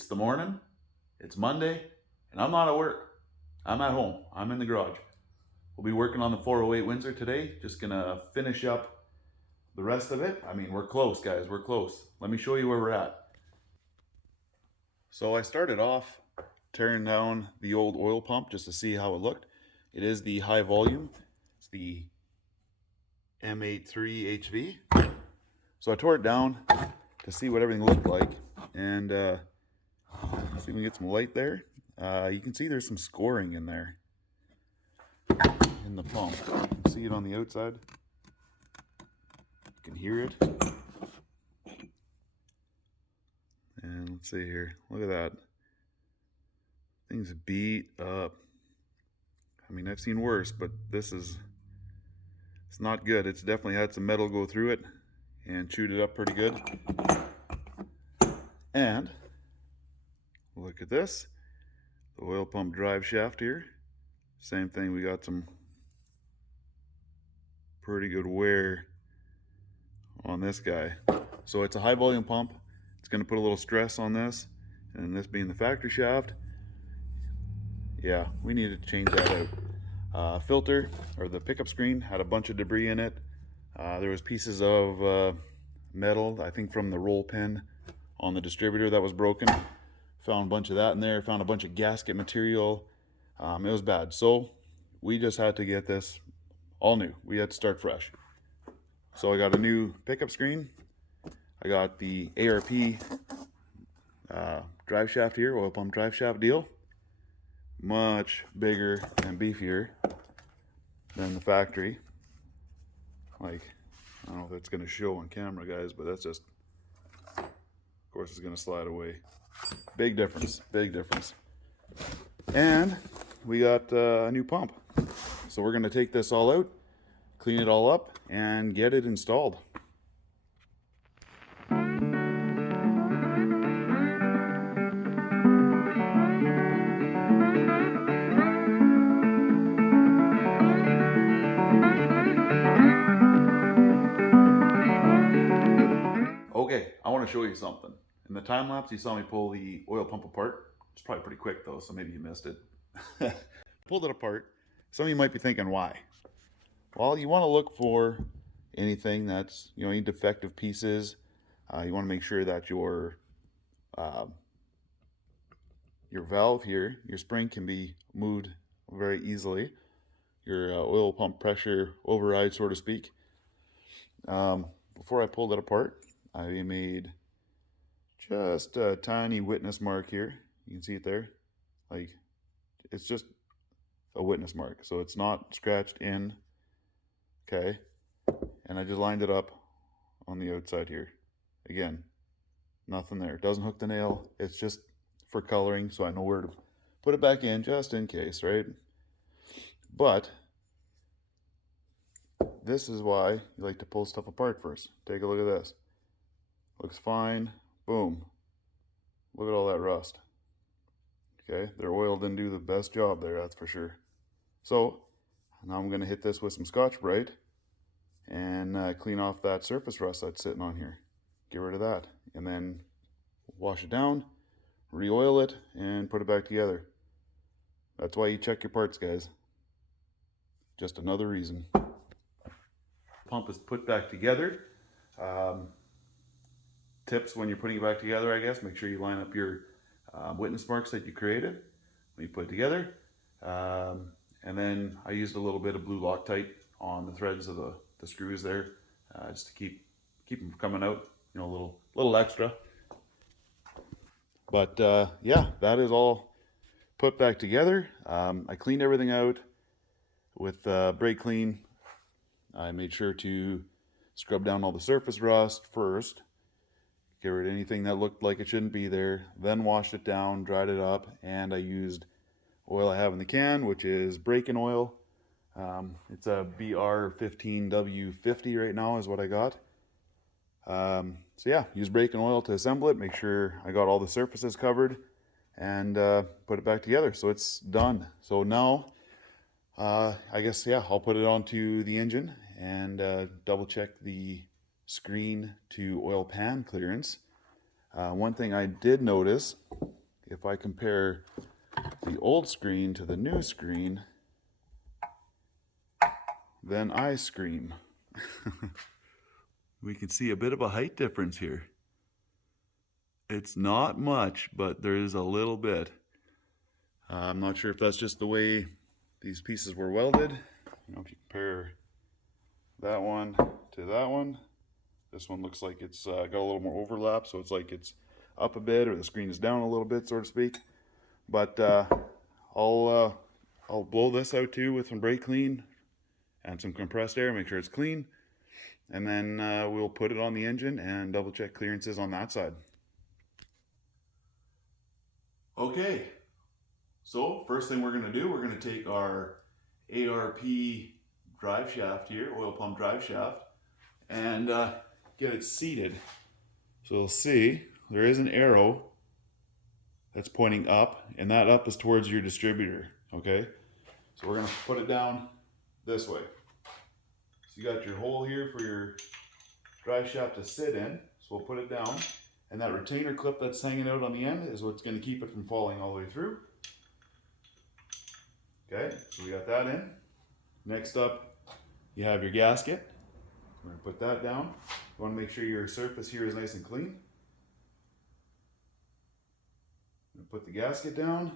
It's the morning, it's Monday, and I'm not at work. I'm at home, I'm in the garage. We'll be working on the 408 Windsor today. Just gonna finish up the rest of it. I mean, we're close, guys, we're close. Let me show you where we're at. So I started off tearing down the old oil pump just to see how it looked. It is the high volume. It's the M83 HV. So I tore it down to see what everything looked like, and see if we can get some light there. You can see there's some scoring in there in the pump. You can see it on the outside. You can hear it. And let's see here. Look at that. Thing's beat up. I mean, I've seen worse, but it's not good. It's definitely had some metal go through it and chewed it up pretty good. And look at this. The oil pump drive shaft here. Same thing, we got some pretty good wear on this guy. So it's a high volume pump. It's going to put a little stress on this, and this being the factory shaft, yeah, we needed to change that out. Filter, or the pickup screen, had a bunch of debris in it. There was pieces of metal, I think from the roll pin on the distributor that was broken. Found a bunch of that in there, found a bunch of gasket material. It was bad. So we just had to get this all new. We had to start fresh. So I got a new pickup screen. I got the ARP drive shaft here, oil pump drive shaft deal. Much bigger and beefier than the factory. Like, I don't know if it's going to show on camera, guys, but that's just, of course, it's going to slide away. Big difference, big difference. And we got a new pump. So we're going to take this all out, clean it all up, and get it installed. Okay, I want to show you something. In the time lapse, you saw me pull the oil pump apart. It's probably pretty quick though, so maybe you missed it. Pulled it apart. Some of you might be thinking, why? Well, you want to look for anything that's, any defective pieces. You want to make sure that your valve here, your spring, can be moved very easily. Your oil pump pressure override, so to speak. Before I pulled it apart, I made just a tiny witness mark here. You can see it there. Like, it's just a witness mark, so it's not scratched in. Okay, and I just lined it up on the outside here. Again, nothing there. It doesn't hook the nail. It's just for coloring, so I know where to put it back in just in case, right? But this is why you like to pull stuff apart first. Take a look at this. Looks fine. Boom. Look at all that rust. Okay, their oil didn't do the best job there, that's for sure. So now I'm going to hit this with some Scotch-Brite and clean off that surface rust that's sitting on here. Get rid of that, and then wash it down, re-oil it, and put it back together. That's why you check your parts, guys. Just another reason. Pump is put back together. Tips when you're putting it back together, I guess, make sure you line up your witness marks that you created when you put it together. And then I used a little bit of blue Loctite on the threads of the screws there, just to keep them coming out, a little extra. But yeah, that is all put back together. I cleaned everything out with brake clean. I made sure to scrub down all the surface rust first, get rid of anything that looked like it shouldn't be there, then washed it down, dried it up, and I used oil I have in the can, which is break-in oil. It's a BR15W50 right now is what I got. So yeah, use break-in oil to assemble it, make sure I got all the surfaces covered, and put it back together. So it's done. So now, I guess, yeah, I'll put it onto the engine and double check the screen to oil pan clearance. One thing I did notice, if I compare the old screen to the new screen, then I scream. We can see a bit of a height difference here. It's not much, but there is a little bit. I'm not sure if that's just the way these pieces were welded. You know, if you compare that one to that one, this one looks like it's got a little more overlap, so it's like it's up a bit or the screen is down a little bit, so to speak. But I'll blow this out too with some brake clean and some compressed air, make sure it's clean, and then we'll put it on the engine and double check clearances on that side. Okay, so first thing we're going to do, we're going to take our ARP drive shaft here, oil pump drive shaft, and get it seated. So you'll see there is an arrow that's pointing up, and that up is towards your distributor, okay? So we're going to put it down this way. So you got your hole here for your drive shaft to sit in, so we'll put it down, and that retainer clip that's hanging out on the end is what's going to keep it from falling all the way through. Okay, so we got that in. Next up, you have your gasket. We're going to put that down. You want to make sure your surface here is nice and clean. Put the gasket down.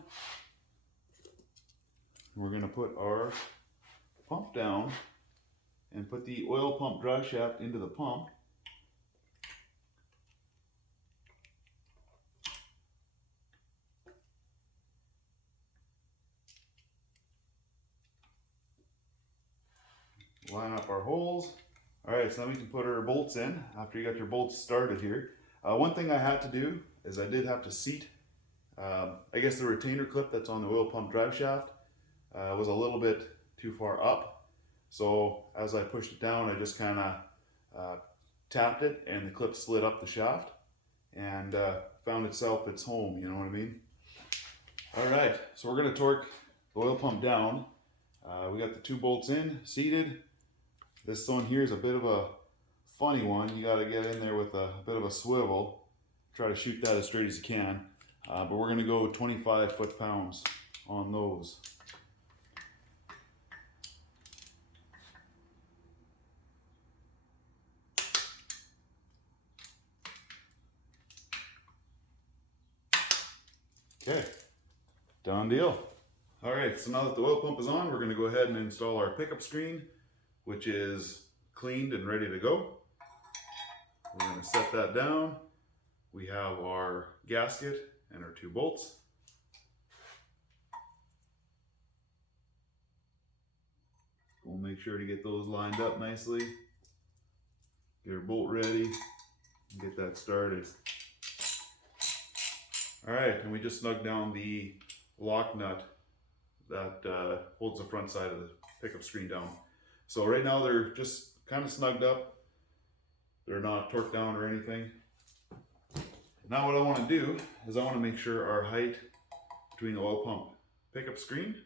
We're going to put our pump down and put the oil pump drive shaft into the pump. Line up our holes. Alright, so then we can put our bolts in after you got your bolts started here. One thing I had to do is I did have to seat, I guess the retainer clip that's on the oil pump drive shaft was a little bit too far up. So as I pushed it down, I just kind of tapped it and the clip slid up the shaft and found itself its home, you know what I mean? Alright, so we're going to torque the oil pump down. We got the two bolts in, seated. This one here is a bit of a funny one. You got to get in there with a bit of a swivel. Try to shoot that as straight as you can. But we're going to go 25 foot-pounds on those. Okay, done deal. All right, so now that the oil pump is on, we're going to go ahead and install our pickup screen, which is cleaned and ready to go. We're going to set that down. We have our gasket and our two bolts. We'll make sure to get those lined up nicely. Get our bolt ready and get that started. All right, and we just snugged down the lock nut that holds the front side of the pickup screen down. So right now they're just kind of snugged up. They're not torqued down or anything. Now what I want to do is I want to make sure our height between the oil pump pickup screen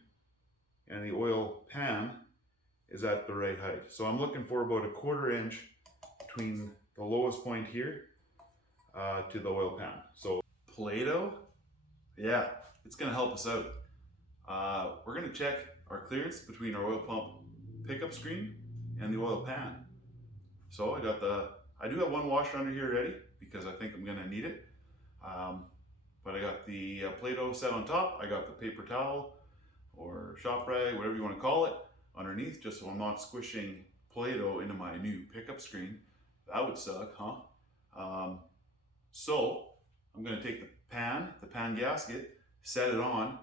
and the oil pan is at the right height. So I'm looking for about a 1/4 inch between the lowest point here to the oil pan. So Play-Doh, yeah, it's going to help us out. We're going to check our clearance between our oil pump pickup screen and the oil pan. So I do have one washer under here ready because I think I'm going to need it. But I got the Play-Doh set on top. I got the paper towel or shop rag, whatever you want to call it, underneath, just so I'm not squishing Play-Doh into my new pickup screen. That would suck, huh? So I'm going to take the pan gasket, set it on,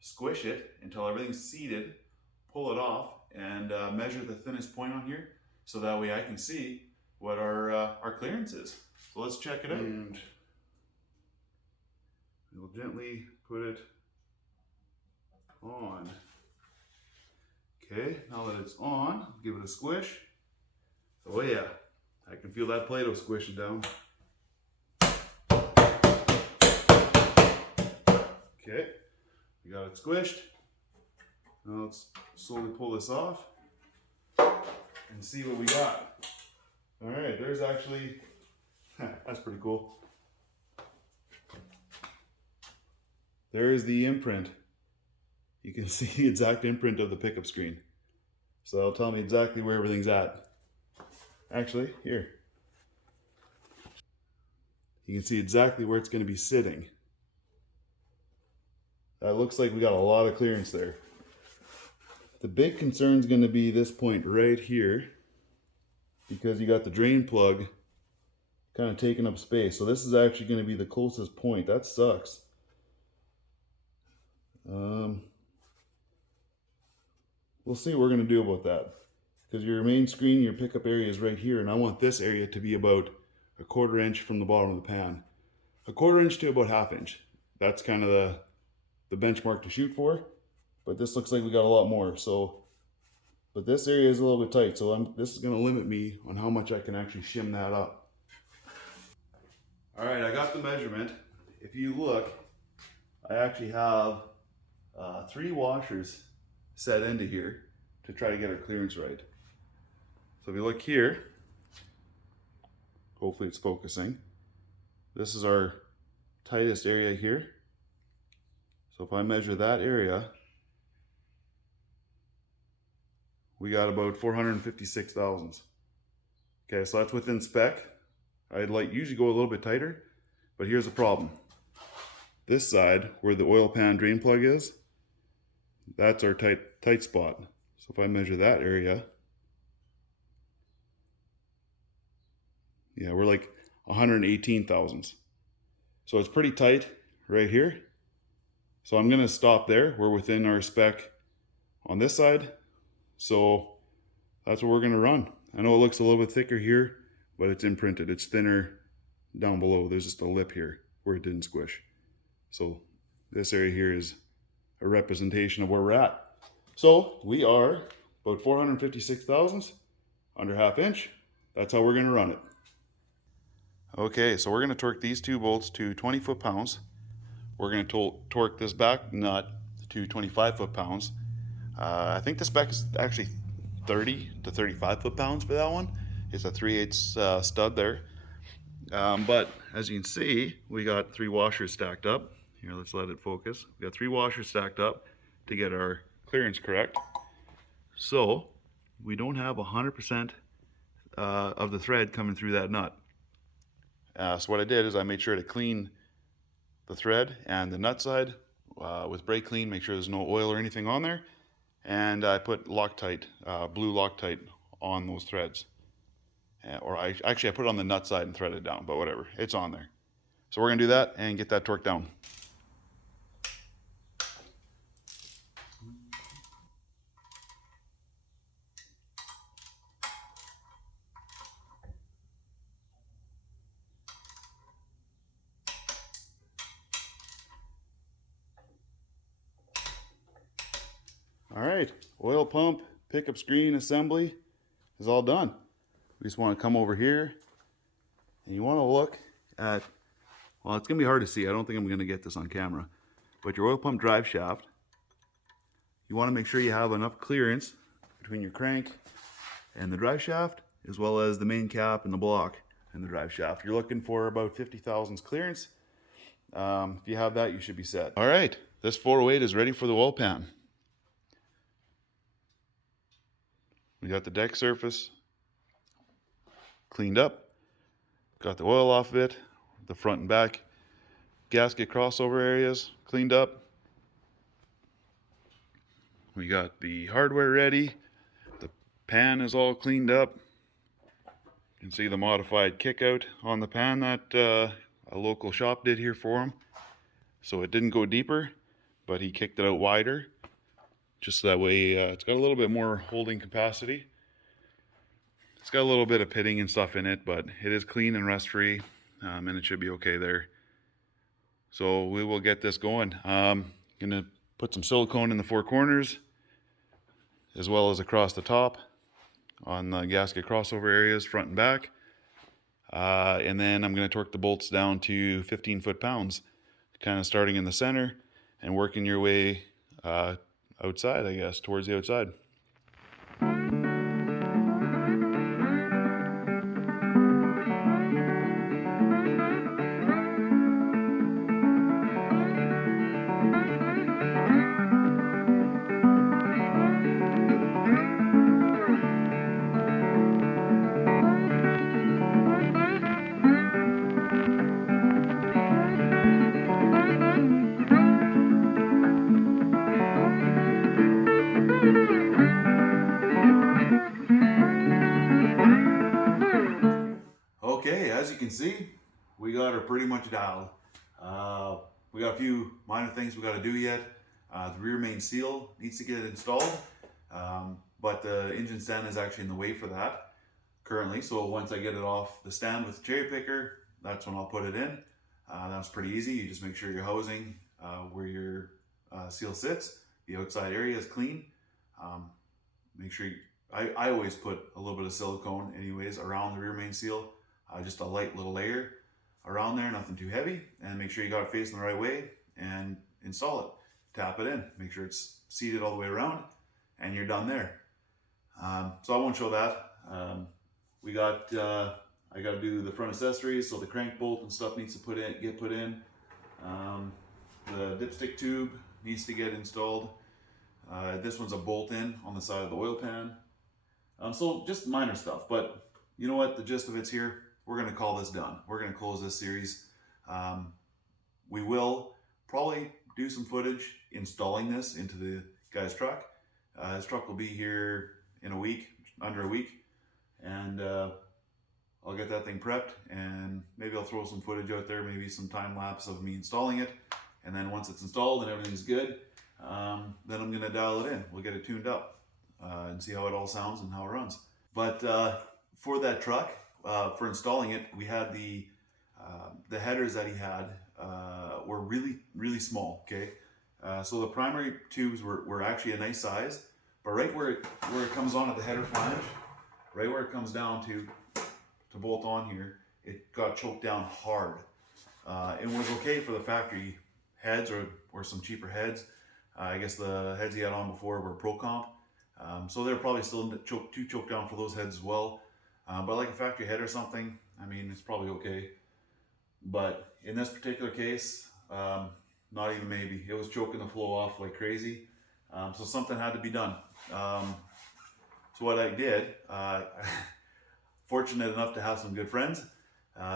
squish it until everything's seated, pull it off, and measure the thinnest point on here, so that way I can see what our clearance is. So let's check it out. And we'll gently put it on. Okay, now that it's on, give it a squish. Oh yeah, I can feel that Play-Doh squishing down. Okay, we got it squished. Now let's slowly pull this off and see what we got. All right, there's actually, that's pretty cool. there is the imprint. You can see the exact imprint of the pickup screen. So that'll tell me exactly where everything's at. Actually, here. You can see exactly where it's going to be sitting. That looks like we got a lot of clearance there. The big concern is going to be this point right here, because you got the drain plug kind of taking up space. So this is actually going to be the closest point. That sucks. We'll see what we're going to do about that. Because your main screen, your pickup area is right here, and I want this area to be about a 1/4 inch from the bottom of the pan. A 1/4 inch to about 1/2 inch. That's kind of the benchmark to shoot for. But this looks like we got a lot more. So, but this area is a little bit tight, so this is going to limit me on how much I can actually shim that up. All right, I got the measurement. If you look, I actually have 3 washers set into here to try to get our clearance right. So if you look here, hopefully it's focusing. This is our tightest area here. So if I measure that area, we got about 456 thousandths. Okay, so that's within spec. I'd usually go a little bit tighter, but here's the problem. This side, where the oil pan drain plug is, that's our tight spot. So if I measure that area, yeah, we're like 118 thousandths. So it's pretty tight right here. So I'm gonna stop there. We're within our spec on this side. So that's what we're gonna run. I know it looks a little bit thicker here, but it's imprinted. It's thinner down below. There's just a lip here where it didn't squish. So this area here is a representation of where we're at. So we are about 456 thousandths, under 1/2 inch. That's how we're gonna run it. Okay, so we're gonna torque these 2 bolts to 20 foot-pounds. We're gonna torque this back nut to 25 foot-pounds. I think the spec is actually 30 to 35 foot-pounds for that one. It's a 3/8 stud there. But as you can see, we got 3 washers stacked up. Here, let's let it focus. We got 3 washers stacked up to get our clearance correct. So we don't have 100% of the thread coming through that nut. So what I did is I made sure to clean the thread and the nut side with brake clean, make sure there's no oil or anything on there. And I put Loctite, blue Loctite on those threads. Or I put it on the nut side and thread it down, but whatever, it's on there. So we're gonna do that and get that torqued down. All right, oil pump, pickup screen assembly is all done. We just want to come over here and you want to look at, well, it's going to be hard to see. I don't think I'm going to get this on camera, but your oil pump drive shaft, you want to make sure you have enough clearance between your crank and the drive shaft, as well as the main cap and the block and the drive shaft. You're looking for about 50 thousandths clearance. If you have that, you should be set. All right, this 408 is ready for the oil pan. We got the deck surface cleaned up, got the oil off of it, the front and back gasket crossover areas cleaned up. We got the hardware ready, the pan is all cleaned up. You can see the modified kick out on the pan that a local shop did here for him. So it didn't go deeper, but he kicked it out wider, just so that way it's got a little bit more holding capacity. It's got a little bit of pitting and stuff in it, but it is clean and rust free, and it should be okay there. So we will get this going. Gonna put some silicone in the 4 corners, as well as across the top on the gasket crossover areas, front and back. And then I'm gonna torque the bolts down to 15 foot-pounds, kind of starting in the center and working your way outside, I guess, towards the outside. as you can see, we got her pretty much dialed. We got a few minor things we got to do yet. The rear main seal needs to get installed, but the engine stand is actually in the way for that currently. So once I get it off the stand with the cherry picker, that's when I'll put it in. That's pretty easy. You just make sure your housing where your seal sits, the outside area is clean. Make sure I always put a little bit of silicone anyways around the rear main seal, just a light little layer around there, nothing too heavy, and make sure you got it facing the right way and install it. Tap it in, make sure it's seated all the way around, and you're done there. So I won't show that. I got to do the front accessories, so the crank bolt and stuff needs to get put in. The dipstick tube needs to get installed. This one's a bolt-in on the side of the oil pan. So just minor stuff, but you know what? The gist of it's here. We're going to call this done. We're going to close this series. We will probably do some footage installing this into the guy's truck. His truck will be here in a week, under a week, and I'll get that thing prepped, and maybe I'll throw some footage out there, maybe some time lapse of me installing it, and then once it's installed and everything's good, then I'm gonna dial it in. We'll get it tuned up and see how it all sounds and how it runs. But for that truck, for installing it, we had the headers that he had were really small. Okay, so the primary tubes were actually a nice size, but right where it comes on at the header flange, right where it comes down to bolt on here, it got choked down hard. It was okay for the factory heads or some cheaper heads. I guess the heads he had on before were Pro Comp, so they're probably still too choked down for those heads as well. But like a factory head or something, I mean, it's probably okay. But in this particular case, not even maybe. It was choking the flow off like crazy. So something had to be done. So what I did, fortunate enough to have some good friends.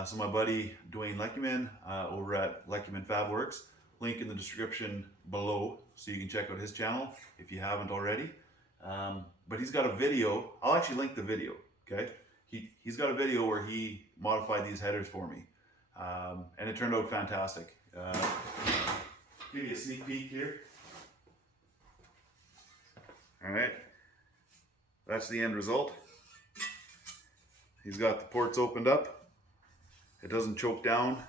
So my buddy Dwayne Letkeman over at Letkeman Fab Works, link in the description below so you can check out his channel if you haven't already. But he's got a video. I'll actually link the video, okay? He's got a video where he modified these headers for me, and it turned out fantastic. Give you a sneak peek here. All right, that's the end result. He's got the ports opened up. It doesn't choke down,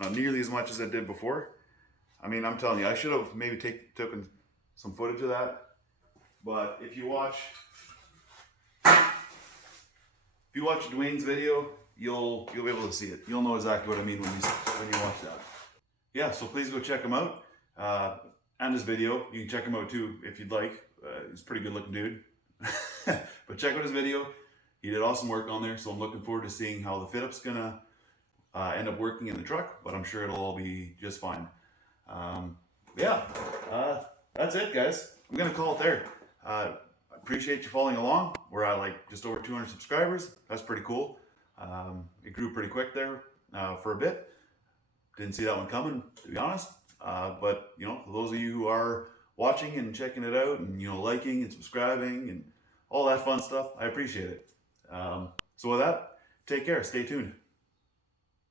not nearly as much as it did before. I mean, I'm telling you, I should have maybe taken some footage of that. But if you watch Dwayne's video, you'll be able to see it. You'll know exactly what I mean when you watch that. Yeah, so please go check him out. And his video, you can check him out too if you'd like. He's a pretty good looking dude. But check out his video. He did awesome work on there, so I'm looking forward to seeing how the fit-up's gonna end up working in the truck, but I'm sure it'll all be just fine. That's it, guys. I'm gonna call it there. I appreciate you following along. We're at like just over 200 subscribers. That's pretty cool. It grew pretty quick there for a bit. Didn't see that one coming, to be honest. But you know, for those of you who are watching and checking it out, and you know, liking and subscribing and all that fun stuff, I appreciate it. So with that, take care. Stay tuned.